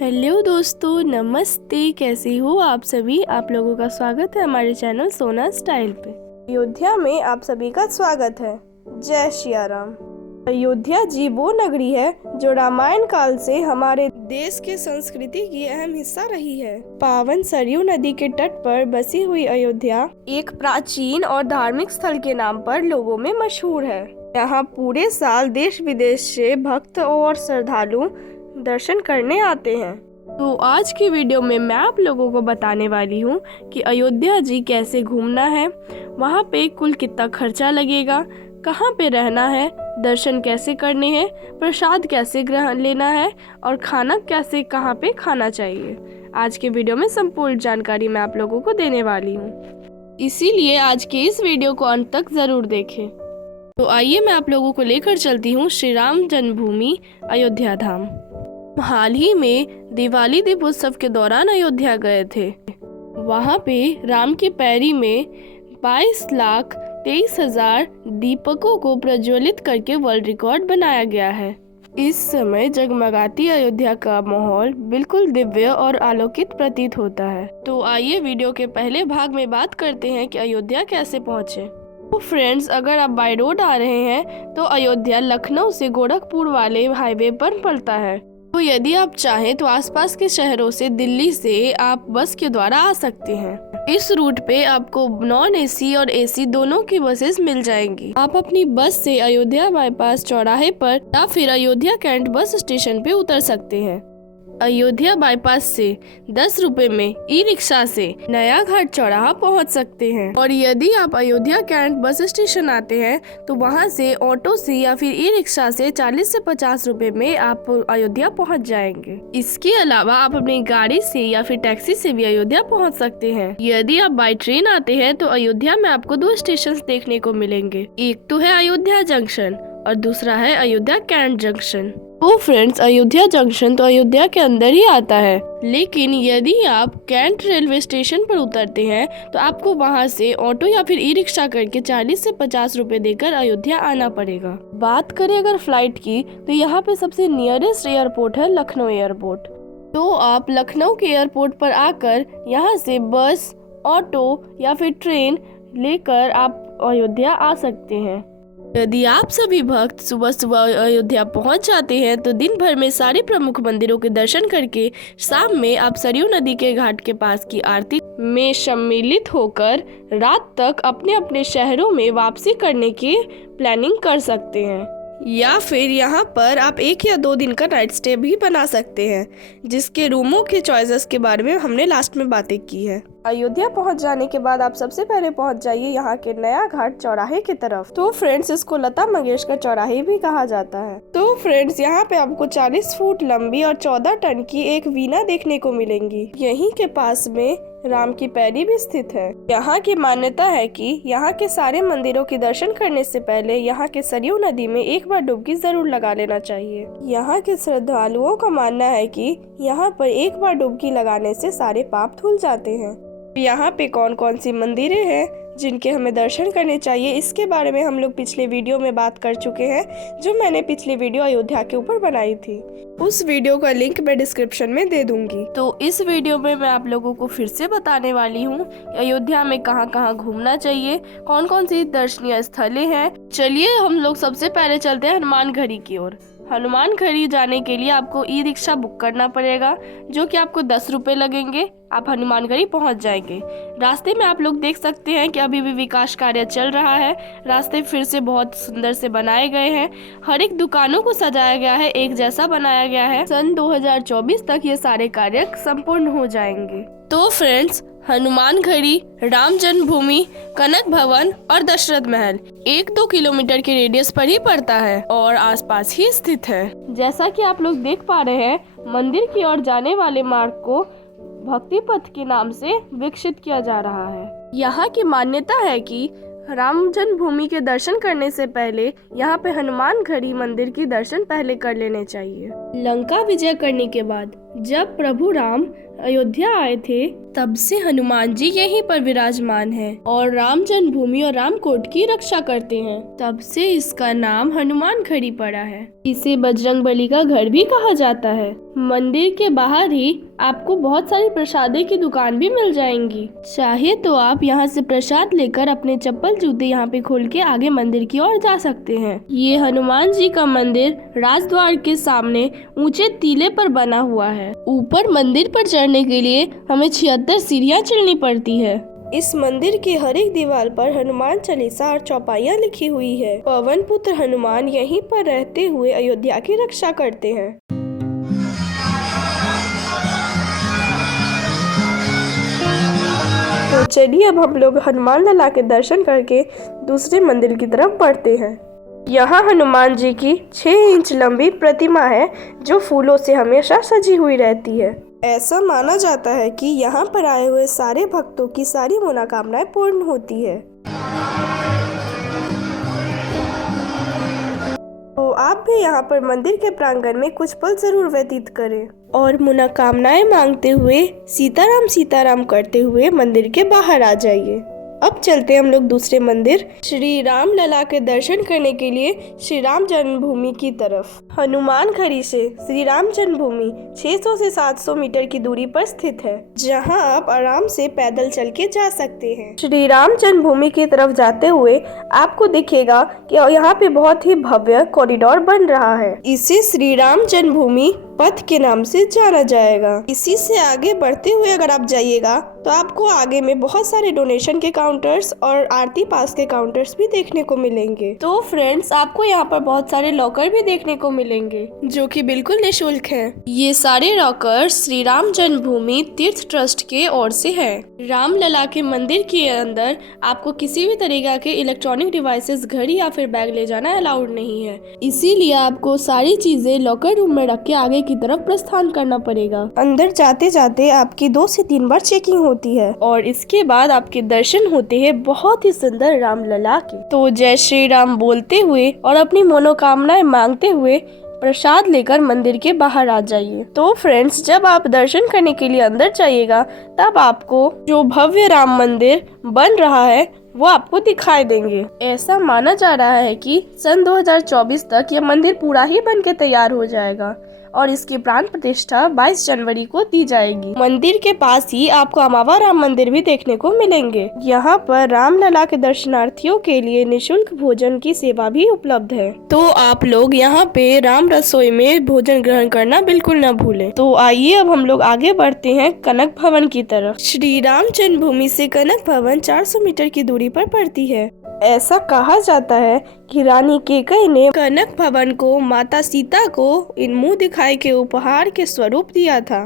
Hello दोस्तों, नमस्ते। कैसे हो आप सभी? आप लोगों का स्वागत है हमारे चैनल सोना स्टाइल पे। अयोध्या में आप सभी का स्वागत है। जय सिया राम। अयोध्या जी वो नगरी है जो रामायण काल से हमारे देश के संस्कृति की अहम हिस्सा रही है। पावन सरयू नदी के तट पर बसी हुई अयोध्या एक प्राचीन और धार्मिक स्थल के नाम पर लोगों में मशहूर है। यहाँ पूरे साल देश विदेश से भक्त और श्रद्धालु दर्शन करने आते हैं। तो आज की वीडियो में मैं आप लोगों को बताने वाली हूँ कि अयोध्या जी कैसे घूमना है, वहाँ पे कुल कितना खर्चा लगेगा, कहाँ पे रहना है, दर्शन कैसे करने हैं, प्रसाद कैसे ग्रहण लेना है और खाना कैसे कहाँ पे खाना चाहिए। आज के वीडियो में संपूर्ण जानकारी मैं आप लोगों को देने वाली हूँ, इसीलिए आज के इस वीडियो को अंत तक जरूर देखें। तो आइए मैं आप लोगों को लेकर चलती हूँ श्री राम जन्मभूमि अयोध्या धाम। हाल ही में दिवाली दीपोत्सव के दौरान अयोध्या गए थे। वहाँ पे राम की पैरी में 22,23,000 दीपकों को प्रज्वलित करके वर्ल्ड रिकॉर्ड बनाया गया है। इस समय जगमगाती अयोध्या का माहौल बिल्कुल दिव्य और आलोकित प्रतीत होता है। तो आइए वीडियो के पहले भाग में बात करते हैं कि अयोध्या कैसे पहुँचे। तो फ्रेंड्स, अगर आप बाय रोड आ रहे हैं तो अयोध्या लखनऊ से गोरखपुर वाले हाईवे पर पड़ता है। तो यदि आप चाहें तो आसपास के शहरों से दिल्ली से आप बस के द्वारा आ सकते हैं। इस रूट पे आपको नॉन एसी और एसी दोनों की बसेस मिल जाएंगी। आप अपनी बस से अयोध्या बाईपास चौराहे पर या फिर अयोध्या कैंट बस स्टेशन पे उतर सकते हैं। अयोध्या बाईपास से 10 रुपए में ई रिक्शा से नया घाट चौराहा पहुंच सकते हैं। और यदि आप अयोध्या कैंट बस स्टेशन आते हैं तो वहां से ऑटो से या फिर ई रिक्शा से 40 से 50 रुपए में आप अयोध्या पहुंच जाएंगे। इसके अलावा आप अपनी गाड़ी से या फिर टैक्सी से भी अयोध्या पहुंच सकते हैं। यदि आप बाई ट्रेन आते हैं तो अयोध्या में आपको 2 स्टेशन देखने को मिलेंगे। एक तो है अयोध्या जंक्शन और दूसरा है अयोध्या कैंट जंक्शन। तो फ्रेंड्स, अयोध्या जंक्शन तो अयोध्या के अंदर ही आता है, लेकिन यदि आप कैंट रेलवे स्टेशन पर उतरते हैं तो आपको वहां से ऑटो या फिर ई रिक्शा करके 40 से 50 रुपए देकर अयोध्या आना पड़ेगा। बात करें अगर फ्लाइट की तो यहाँ पे सबसे नियरेस्ट एयरपोर्ट है लखनऊ एयरपोर्ट। तो आप लखनऊ के एयरपोर्ट पर आकर यहाँ से बस, ऑटो या फिर ट्रेन लेकर आप अयोध्या आ सकते हैं। यदि आप सभी भक्त सुबह सुबह अयोध्या पहुंच जाते हैं तो दिन भर में सारे प्रमुख मंदिरों के दर्शन करके शाम में आप सरयू नदी के घाट के पास की आरती में सम्मिलित होकर रात तक अपने अपने शहरों में वापसी करने की प्लानिंग कर सकते हैं। या फिर यहाँ पर आप 1 या 2 दिन का नाइट स्टे भी बना सकते हैं, जिसके रूमों के चॉइसेस के बारे में हमने लास्ट में बातें की है। अयोध्या पहुँच जाने के बाद आप सबसे पहले पहुँच जाइए यहाँ के नया घाट चौराहे की तरफ। तो फ्रेंड्स, इसको लता मंगेशकर चौराहे भी कहा जाता है। तो फ्रेंड्स, यहाँ पे आपको 40 फुट लंबी और 14 टन की एक वीणा देखने को मिलेंगी। यहीं के पास में राम की पैरी भी स्थित है। यहाँ की मान्यता है कि यहाँ के सारे मंदिरों के दर्शन करने से पहले यहाँ के सरयू नदी में एक बार डुबकी जरूर लगा लेना चाहिए। यहाँ के श्रद्धालुओं का मानना है कि यहाँ पर एक बार डुबकी लगाने से सारे पाप धुल जाते हैं। यहाँ पे कौन कौन सी मंदिरें हैं जिनके हमें दर्शन करने चाहिए, इसके बारे में हम लोग पिछले वीडियो में बात कर चुके हैं, जो मैंने पिछली वीडियो अयोध्या के ऊपर बनाई थी। उस वीडियो का लिंक मैं डिस्क्रिप्शन में दे दूंगी। तो इस वीडियो में मैं आप लोगों को फिर से बताने वाली हूँ अयोध्या में कहाँ कहाँ घूमना चाहिए, कौन कौन सी दर्शनीय स्थलें हैं। चलिए हम लोग सबसे पहले चलते हैं हनुमान घड़ी की ओर। हनुमान घड़ी जाने के लिए आपको ई रिक्शा बुक करना पड़ेगा, जो कि आपको 10 रुपए लगेंगे। आप हनुमान घड़ी पहुंच जाएंगे। रास्ते में आप लोग देख सकते हैं कि अभी भी विकास कार्य चल रहा है। रास्ते फिर से बहुत सुंदर से बनाए गए हैं। हर एक दुकानों को सजाया गया है, एक जैसा बनाया गया है। सन 2024 तक ये सारे कार्य संपूर्ण हो जाएंगे। तो फ्रेंड्स, हनुमान घड़ी, राम जन्मभूमि, कनक भवन और दशरथ महल 1-2 किलोमीटर के रेडियस पर ही पड़ता है और आसपास ही स्थित है। जैसा कि आप लोग देख पा रहे हैं, मंदिर की ओर जाने वाले मार्ग को भक्ति पथ के नाम से विकसित किया जा रहा है। यहाँ की मान्यता है कि राम जन्मभूमि के दर्शन करने से पहले यहाँ पे हनुमान घड़ी मंदिर की दर्शन पहले कर लेने चाहिए। लंका विजय करने के बाद जब प्रभु राम अयोध्या आए थे तब से हनुमान जी यहीं पर विराजमान हैं और राम जन्मभूमि और रामकोट की रक्षा करते हैं। तब से इसका नाम हनुमान खड़ी पड़ा है। इसे बजरंगबली का घर भी कहा जाता है। मंदिर के बाहर ही आपको बहुत सारी प्रसादे की दुकान भी मिल जाएंगी। चाहे तो आप यहाँ से प्रसाद लेकर अपने चप्पल जूते यहाँ पे खोल के आगे मंदिर की ओर जा सकते हैं। ये हनुमान जी का मंदिर राजद्वार के सामने ऊंचे टीले पर बना हुआ है। ऊपर मंदिर पर चढ़ने के लिए हमें 76 सीढ़ियाँ चढ़नी पड़ती है। इस मंदिर के हर एक दीवार पर हनुमान चालीसा और चौपाइयाँ लिखी हुई है। पवन पुत्र हनुमान यहीं पर रहते हुए अयोध्या की रक्षा करते हैं। तो चलिए अब हम लोग हनुमान लला के दर्शन करके दूसरे मंदिर की तरफ बढ़ते हैं। यहाँ हनुमान जी की 6 इंच लंबी प्रतिमा है जो फूलों से हमेशा सजी हुई रहती है। ऐसा माना जाता है कि यहाँ पर आए हुए सारे भक्तों की सारी मनोकामनाएं पूर्ण होती है। तो आप भी यहाँ पर मंदिर के प्रांगण में कुछ पल जरूर व्यतीत करें और मनोकामनाएं मांगते हुए सीताराम सीताराम करते हुए मंदिर के बाहर आ जाइए। अब चलते हम लोग दूसरे मंदिर श्री राम लला के दर्शन करने के लिए श्री राम जन्मभूमि की तरफ। हनुमान खड़ी से श्री राम जन्मभूमि 600 से 700 मीटर की दूरी पर स्थित है, जहां आप आराम से पैदल चल के जा सकते हैं। श्री राम जन्मभूमि की तरफ जाते हुए आपको दिखेगा कि यहाँ पे बहुत ही भव्य कॉरिडोर बन रहा है। इसे श्री राम जन्मभूमि पथ के नाम से जाना जाएगा। इसी से आगे बढ़ते हुए अगर आप जाइएगा तो आपको आगे में बहुत सारे डोनेशन के काउंटर्स और आरती पास के काउंटर्स भी देखने को मिलेंगे। तो फ्रेंड्स, आपको यहाँ पर बहुत सारे लॉकर भी देखने को मिलेंगे जो कि बिल्कुल निःशुल्क हैं। ये सारे लॉकर श्री राम जन्मभूमि तीर्थ ट्रस्ट के ओर से है। राम लला के मंदिर के अंदर आपको किसी भी तरीका के इलेक्ट्रॉनिक डिवाइसेस, घड़ी या फिर बैग ले जाना अलाउड नहीं है। इसीलिए आपको सारी चीजें लॉकर रूम में रख के आगे की तरफ प्रस्थान करना पड़ेगा। अंदर जाते जाते आपकी 2 से 3 बार चेकिंग होती है और इसके बाद आपके दर्शन होते हैं बहुत ही सुंदर राम लला के। तो जय श्री राम बोलते हुए और अपनी मनोकामनाएं मांगते हुए प्रसाद लेकर मंदिर के बाहर आ जाइए। तो फ्रेंड्स, जब आप दर्शन करने के लिए अंदर जाइएगा तब आपको जो भव्य राम मंदिर बन रहा है वो आपको दिखाई देंगे। ऐसा माना जा रहा है कि सन 2024 तक यह मंदिर पूरा ही बन के तैयार हो जाएगा और इसकी प्राण प्रतिष्ठा 22 जनवरी को दी जाएगी। मंदिर के पास ही आपको अमावा राम मंदिर भी देखने को मिलेंगे। यहाँ पर राम लला के दर्शनार्थियों के लिए निःशुल्क भोजन की सेवा भी उपलब्ध है। तो आप लोग यहाँ पे राम रसोई में भोजन ग्रहण करना बिल्कुल न भूलें। तो आइए अब हम लोग आगे बढ़ते हैं कनक भवन की तरफ। श्री राम जन्मभूमि से कनक भवन 400 मीटर की दूरी पर पड़ती है। ऐसा कहा जाता है कि रानी केकई ने कनक भवन को माता सीता को इन मुंह दिखाई के उपहार के स्वरूप दिया था।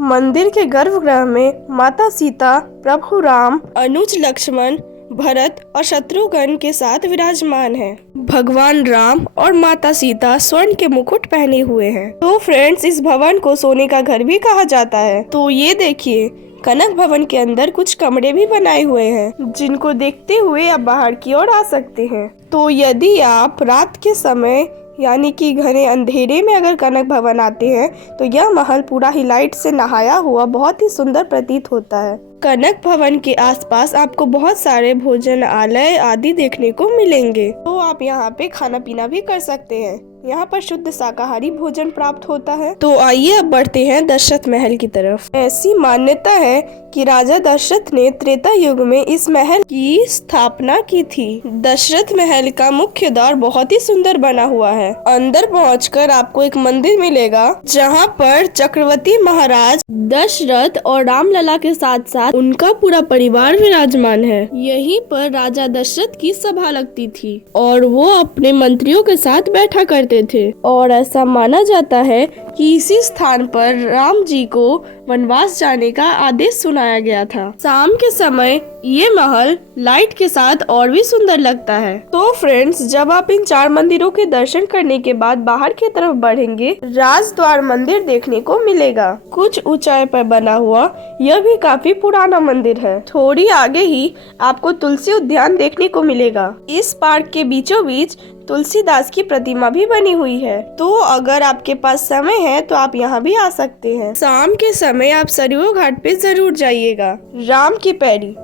मंदिर के गर्भगृह में माता सीता, प्रभु राम, अनुज लक्ष्मण, भरत और शत्रुघ्न के साथ विराजमान हैं। भगवान राम और माता सीता स्वर्ण के मुकुट पहने हुए हैं। तो फ्रेंड्स, इस भवन को सोने का घर भी कहा जाता है। तो ये देखिए, कनक भवन के अंदर कुछ कमरे भी बनाए हुए हैं जिनको देखते हुए आप बाहर की ओर आ सकते हैं। तो यदि आप रात के समय यानी कि घने अंधेरे में अगर कनक भवन आते हैं तो यह महल पूरा ही लाइट से नहाया हुआ बहुत ही सुंदर प्रतीत होता है। कनक भवन के आसपास आपको बहुत सारे भोजनालय आदि देखने को मिलेंगे। तो आप यहाँ पे खाना पीना भी कर सकते हैं। यहाँ पर शुद्ध शाकाहारी भोजन प्राप्त होता है। तो आइए अब बढ़ते हैं दशरथ महल की तरफ। ऐसी मान्यता है कि राजा दशरथ ने त्रेता युग में इस महल की स्थापना की थी। दशरथ महल का मुख्य द्वार बहुत ही सुंदर बना हुआ है। अंदर पहुंचकर आपको एक मंदिर मिलेगा जहाँ पर चक्रवर्ती महाराज दशरथ और राम लला के साथ साथ उनका पूरा परिवार विराजमान है। यहीं पर राजा दशरथ की सभा लगती थी और वो अपने मंत्रियों के साथ बैठा करते थे और ऐसा माना जाता है कि इसी स्थान पर राम जी को वनवास जाने का आदेश सुनाया गया था। शाम के समय ये महल लाइट के साथ और भी सुंदर लगता है। तो फ्रेंड्स, जब आप इन 4 मंदिरों के दर्शन करने के बाद बाहर की तरफ बढ़ेंगे, राजद्वार मंदिर देखने को मिलेगा। कुछ ऊंचाई पर बना हुआ यह भी काफी पुराना मंदिर है। थोड़ी आगे ही आपको तुलसी उद्यान देखने को मिलेगा। इस पार्क के बीचों बीच तुलसीदास की प्रतिमा भी बनी हुई है। तो अगर आपके पास समय है तो आप यहाँ भी आ सकते हैं। शाम के समय आप सरयू घाट पे जरूर जाइएगा। राम की पैड़ी,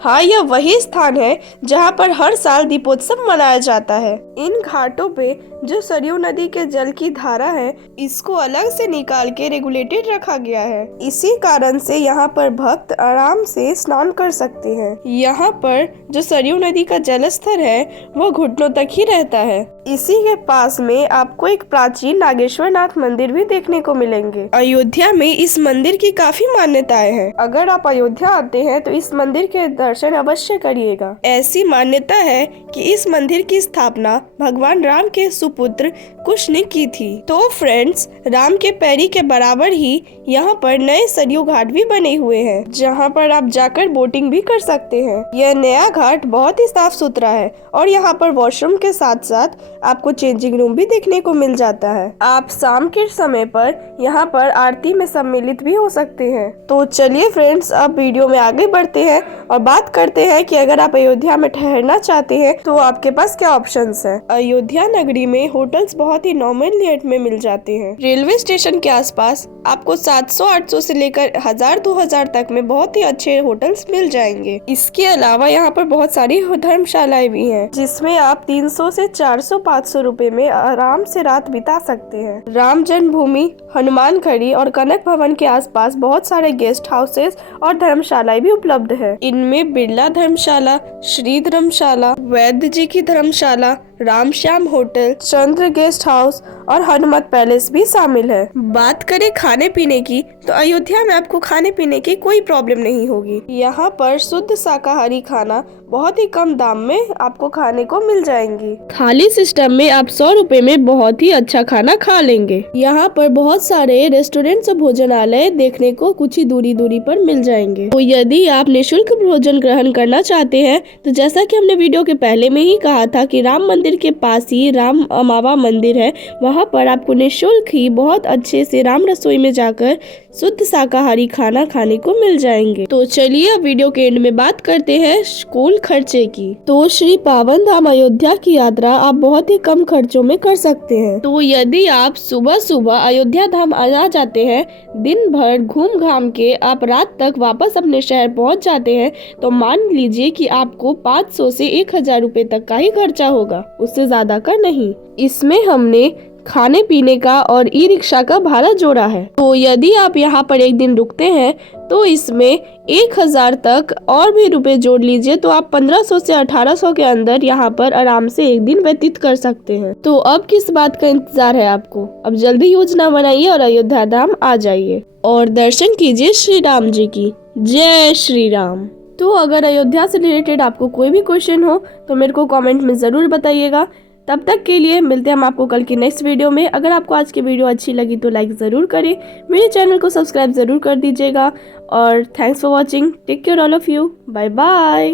हाँ, यह वही स्थान है जहाँ पर हर साल दीपोत्सव मनाया जाता है। इन घाटों पे जो सरयू नदी के जल की धारा है, इसको अलग से निकाल के रेगुलेटेड रखा गया है। इसी कारण से यहाँ पर भक्त आराम से स्नान कर सकते हैं। यहाँ पर जो सरयू नदी का जल स्तर है वो घुटनों तक ही रहता है। इसी के पास में आपको एक प्राचीन नागेश्वर नाथ मंदिर भी देखने को मिलेंगे। अयोध्या में इस मंदिर की काफी मान्यताएं हैं। अगर आप अयोध्या आते हैं तो इस मंदिर के दर्शन अवश्य करिएगा। ऐसी मान्यता है कि इस मंदिर की स्थापना भगवान राम के सुपुत्र कुश ने की थी। तो फ्रेंड्स, राम के पैरी के बराबर ही यहाँ पर नए सरयू घाट भी बने हुए हैं, जहाँ पर आप जाकर बोटिंग भी कर सकते हैं। यह नया घाट बहुत ही साफ सुथरा है और यहाँ पर वॉशरूम के साथ साथ आपको चेंजिंग रूम भी देखने को मिल जाता है। आप शाम के समय पर यहाँ पर आरती में सम्मिलित भी हो सकते हैं। तो चलिए फ्रेंड्स, अब वीडियो में आगे बढ़ते हैं और बात करते हैं कि अगर आप अयोध्या में ठहरना चाहते हैं तो आपके पास क्या ऑप्शंस हैं। अयोध्या नगरी में होटल्स बहुत ही नॉर्मल रेट में मिल जाते हैं। रेलवे स्टेशन के आसपास आपको 700-800 से लेकर 1000-2000 तक में बहुत ही अच्छे होटल्स मिल जाएंगे। इसके अलावा यहाँ पर बहुत सारी धर्मशालाएं भी हैं, जिसमें आप 300 से 400-500 रुपए में आराम से रात बिता सकते हैं। राम जन्मभूमि, हनुमान खड़ी और कनक भवन के आसपास बहुत सारे गेस्ट हाउसेस और धर्मशालाएं भी उपलब्ध है। इनमें बिरला धर्मशाला, श्री धर्मशाला, वैद्य जी की धर्मशाला, रामश्याम होटल, चंद्र गेस्ट हाउस और हनुमत पैलेस भी शामिल है। बात करें खाने पीने की, तो अयोध्या में आपको खाने पीने की कोई प्रॉब्लम नहीं होगी। यहाँ पर शुद्ध शाकाहारी खाना बहुत ही कम दाम में आपको खाने को मिल जाएंगी। थाली सिस्टम में आप 100 रुपए में बहुत ही अच्छा खाना खा लेंगे। यहाँ पर बहुत सारे रेस्टोरेंट्स और भोजनालय देखने को कुछ ही दूरी पर मिल जाएंगे। तो यदि आप निःशुल्क भोजन ग्रहण करना चाहते हैं तो जैसा कि हमने वीडियो के पहले में ही कहा था कि राम मंदिर के पास ही राम अमावा मंदिर है, वहाँ पर आपको निःशुल्क ही बहुत अच्छे से राम रसोई में जाकर शुद्ध शाकाहारी खाना खाने को मिल जाएंगे। तो चलिए अब वीडियो के एंड में बात करते हैं स्कूल खर्चे की। तो श्री पावन धाम अयोध्या की यात्रा आप बहुत ही कम खर्चों में कर सकते हैं। तो यदि आप सुबह सुबह अयोध्या धाम आ जाते हैं, दिन भर घूम घाम के आप रात तक वापस अपने शहर पहुंच जाते हैं, तो मान लीजिए कि आपको 500 से 1000 रुपए तक का ही खर्चा होगा, उससे ज्यादा का नहीं। इसमें हमने खाने पीने का और ई रिक्शा का भाड़ा जोड़ा है। तो यदि आप यहाँ पर एक दिन रुकते हैं तो इसमें 1000 तक और भी रुपए जोड़ लीजिए, तो आप 1500 से 1800 के अंदर यहाँ पर आराम से एक दिन व्यतीत कर सकते हैं। तो अब किस बात का इंतजार है आपको? अब जल्दी योजना बनाइए और अयोध्या धाम आ जाइए और दर्शन कीजिए श्री राम जी की। जय श्री राम। तो अगर अयोध्या से रिलेटेड आपको कोई भी क्वेश्चन हो तो मेरे को कमेंट में जरूर बताइएगा। तब तक के लिए मिलते हैं हम आपको कल की नेक्स्ट वीडियो में। अगर आपको आज की वीडियो अच्छी लगी तो लाइक ज़रूर करें, मेरे चैनल को सब्सक्राइब ज़रूर कर दीजिएगा और thanks for watching. Take care all of you. Bye bye.